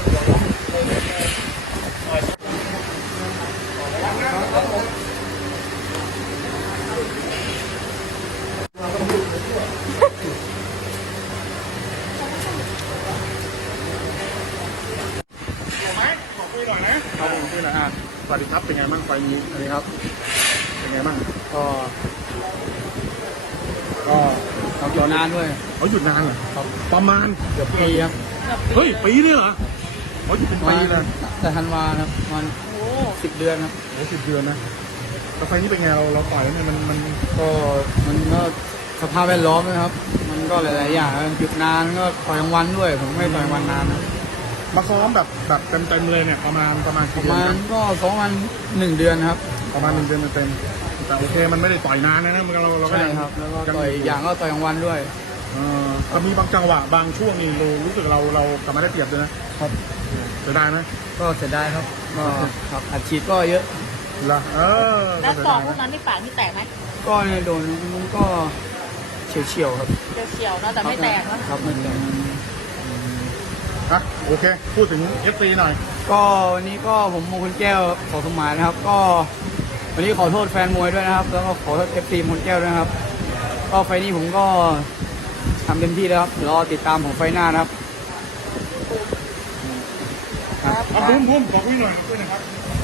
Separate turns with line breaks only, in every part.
ครับผมชื่อนะสวัสดีครับเป็นไงบ้างไฟนี้อันนี้ครับเป็นไงบ้าง
ก็ต้องอยู่นานด้วย
เขาหยุดนานเหรอ
ครับ
ประมาณ
เกือบปีครับ
เฮ้ยปีนี่เหรอเขาหยุดเป็นปีเลย
แต่ธันวาครับมัน10 เดือนครับ
โอ้10 เดือนนะแล้วไฟนี้เป็นไงเราต่อยแล้วเนี่ย
มันก็สภาพแวดล้อมนะครับมันก็หลายๆอย่างหยุดนานก็ต่อยกลางวันด้วยผมไม่ต่อยวันนานนะ
มาซ้อมแบบเต็มเลยเนี่ยประมาณกี่เดือน
ก็2 วัน 1 เดือนครับ
ประมาณ1 เดือนเต็มแต่โอเคมันไม่ได้ต่อยนานนะเรา
ใช่ครับแล้วก็ต่อยอย่างก็ต่อยกลางวันด้วย
ก็มีบางจังหวะบางช่วงนี่รู้สึกเรากลับมาได้เปรียบเลยนะครับเสียดายไหม
ก็เสียดายครับก็ครับอัดฉีดก็เยอะ
ละ
แล้วสองพวกนั้นที่ปากที่แตกไหม
ก็ในโดนมันก็เฉียวครับ
เฉียวเนาะแต่ไม่แตก
ครับไม่แตก
โอเคพูดถึง FC หน่อย
ก็วันนี้ก็ผมมงคลแก้วขอสมหมายนะครับก็วันนี้ขอโทษแฟนมวยด้วยนะครับแล้วก็ขอโทษ FC มงคลแก้วด้วยนะครับก็ไฟนี้ผมก็ทำเต็มที่แล้วครับรอติดตามของไฟหน้านะครับ
บูมขอคุยหน่อยด้วยนะครับ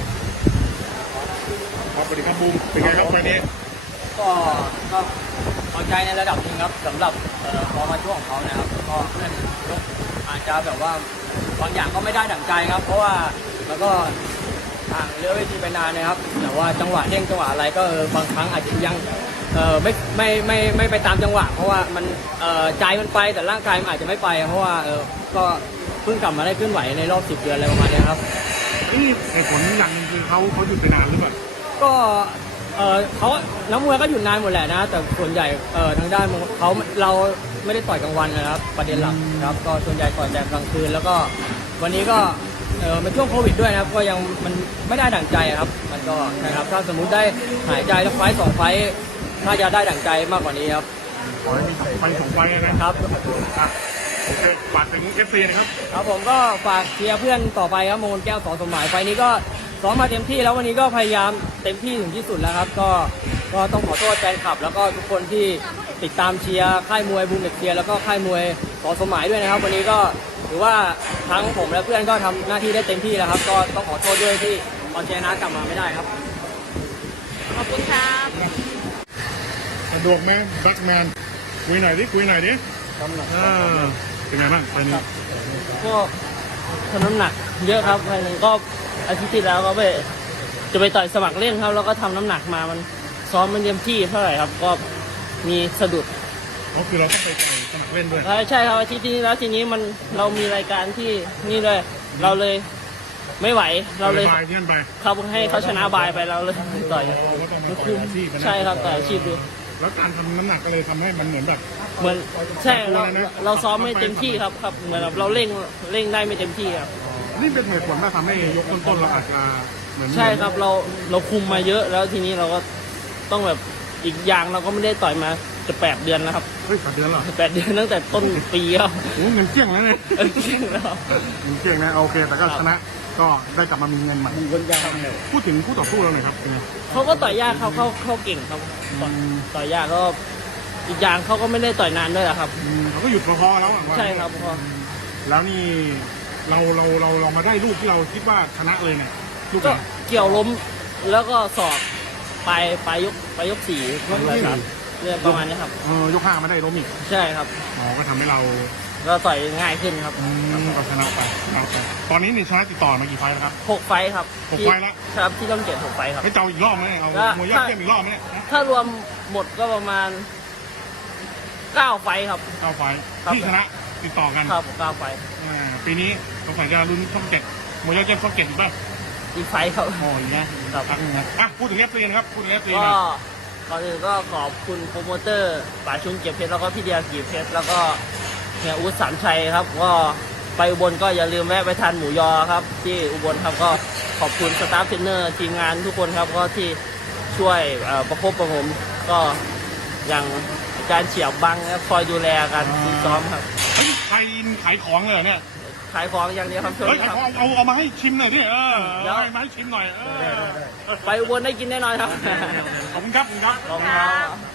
สวัสดีครับบูมเป็นไงครับไฟนี้
ก็พอใจในระดับหนึ่งครับสำหรับพอมาช่วงของเขานะครับก็เพื่อนยกอาจจะแบบว่าบางอย่างก็ไม่ได้ดั่งใจครับเพราะว่าแล้วก็ห่างเรือเวทีไปนานนะครับแต่ว่าจังหวะเด้งจังหวะอะไรก็บางครั้งอาจจะยังไม่ไปตามจังหวะเพราะว่ามันใจมันไปแต่ร่างกายมันอาจจะไม่ไปเพราะว่าก็เพิ่งกลับมาได้เคลื่อนไหวในรอบ10 เดือนอะไรประมาณนี้ครับ
นี่เหตุผลอย่างหนึ่งคือเขาหยุดไปนานหรือเปล่า
ก็เขานักมวยก็หยุดนานหมดแหละนะแต่ส่วนใหญ่ทางด้านเราไม่ได้ต่อยกลางวันนะครับประเด็นหลักครับก็ส่วนใหญ่ต่อยแต่กลางคืนแล้วก็วันนี้ก็เป็นช่วงโควิดด้วยนะครับก็ยังมันไม่ได้ดั่งใจครับมันก็นะครับถ้าสมมุติได้หายใจแล้วไฟ2 ไฟน่าจะได้ดั่งใจมากกว่านี้ครับ
ขอให้มีไฟ2 ไฟนะครับโอเคฝากถึง FC นะครับ
ครับผมก็ฝากเชียร์เพื่อนต่อไปครับมงคลแก้วสอสมหมายไฟนี้ก็ซ้อมมาเต็มที่แล้ววันนี้ก็พยายามเต็มที่ถึงที่สุดแล้วครับก็ต้องขอโทษแฟนคลับแล้วก็ทุกคนที่ติดตามเชียร์ค่ายมวยบูมเด็กเชียร์แล้วก็ค่ายมวยสอสมหมายด้วยนะครับวันนี้ก็ถือว่าทั้งผมและเพื่อนก็ทำหน้าที่ได้เต็มที่แล้วครับก็ต้องขอโทษด้วยที่เอาชนะกลับมาไม่ได้ครับ
ขอบคุณครับ
สะดวกไหมแบ็คแมนคุยหน่อยดิเป็นไงบ้างไปนี้
ก็ทำน้ำหนักเยอะครับภายในก็อาทิตย์ที่แล้วก็จะไปต่อยสมัครเล่นครับแล้วก็ทำน้ำหนักมามันซ้อมมันเต็มที่เท่าไหร่ครับก็มีสะดุด
ก็คือเราต้องไปต่อยสมัครเล่นด้วย
ใช่ครับอาทิตย์ที่แล้วทีนี้เรามีรายการที่นี่ด้วยเราเลยไม่ไหวเราเลย
เขา
ให้เขาชนะบายไปเราเลยต่อยใช่ครับต่อยอาชีพดู
แล้วการทำน้ำหนักก็เลยทำให้มันเหมือน
ใช่เราซ้อมไม่เต็มที่ครับเหมือนเราเร่งได้ไม่เต็มที่ครับ
นี่เป็นเหตุผลที่ทำให้ยกต้นเราอาจจะเหมือน
ใช่ครับเราคุมมาเยอะแล้วทีนี้เราก็ต้องแบบอีกอย่างเราก็ไม่ได้ต่อยมาจะ8 เดือนแล้วครับ
8 เดือนเหรอ
8 เดือนตั้งแต่ต้นปีครับ
เงินเกี้ยงแล้วเนี่ย
เกี้ยงแล้ว
เงินเกี้ยงนะโอเคแต่ก็ชนะก็ได้กลับมามีเงินใหม่พูดถึงคู่ต่อสู้เราหน่อยครับ
เขาก็ต่อยยากเขาเก่งครับต่อยยากก็อีกอย่างเขาก็ไม่ได้ต่อยนานด้วยครับ
เขาก็หยุดพอแล้ว
ใช่ครับพอ
แล้วนี่เรามาได้ลูกที่เราคิดว่าชนะเลยเนี่ย
ก็เกี่ยวล้มแล้วก็สอบไปยก4เรื่องประมาณนี้ครับ
ยก5มาได้ล้มอีก
ใช่ครับ
ก็ทำให้เรา
ก็ต่อยง่ายขึ้นครับ
ก็ชนะไปตอนนี้นี่ชนะติดต่อมากี่ไฟแล้วครับ
6 ไฟครับ
6 ไฟแล้ว
ครับที่ต้องเก็บ6 ไฟครับ
ให้เจ้าอีกรอบไหมเอามวยยอดเยี่ยมอีกรอบไหม
ถ้ารวมหมดก็ประมาณ9 ไฟครับ
9 ไฟที่ชนะติดต่อกัน
ครับ9 ไฟ
ปีนี้สงสัยจะลุ้นช่อง7มวยยอดเยี่ยมช่อง7อีกป่ะ
อีกไฟครับ
อย่างเงี้ยครับพูดถึงFCนะครับพูดถึงFC
ก็ก่อนอื่นก็ขอบคุณโปรโมเตอร์ป่าชุนเกียรติเพชรแล้วก็พี่เดียกีบเพชรแล้วก็เฮียอุ๊ดสามชัยครับก็ไปอุบลก็อย่าลืมแวะไปทานหมูยอครับที่อุบลครับก็ขอบคุณสตาฟเทรนเนอร์ทีมงานทุกคนครับก็ที่ช่วยประคบประงมก็อย่างอาจารย์เฉียบบังคอยดูแลการซ้อมครับ
ขายของเลยเนี่ย
ขายของอย่างเดียวครับช่วง
เฮ้ย
นี้ครับ
เอามาให้ชิมหน่อยดิ
เดี๋ยว
เอามาให้ชิมหน่อย
ไปอุบลได้กินแน่นอนครับ
ขอบคุณครับขอบคุณครับ
ขอบคุณครับ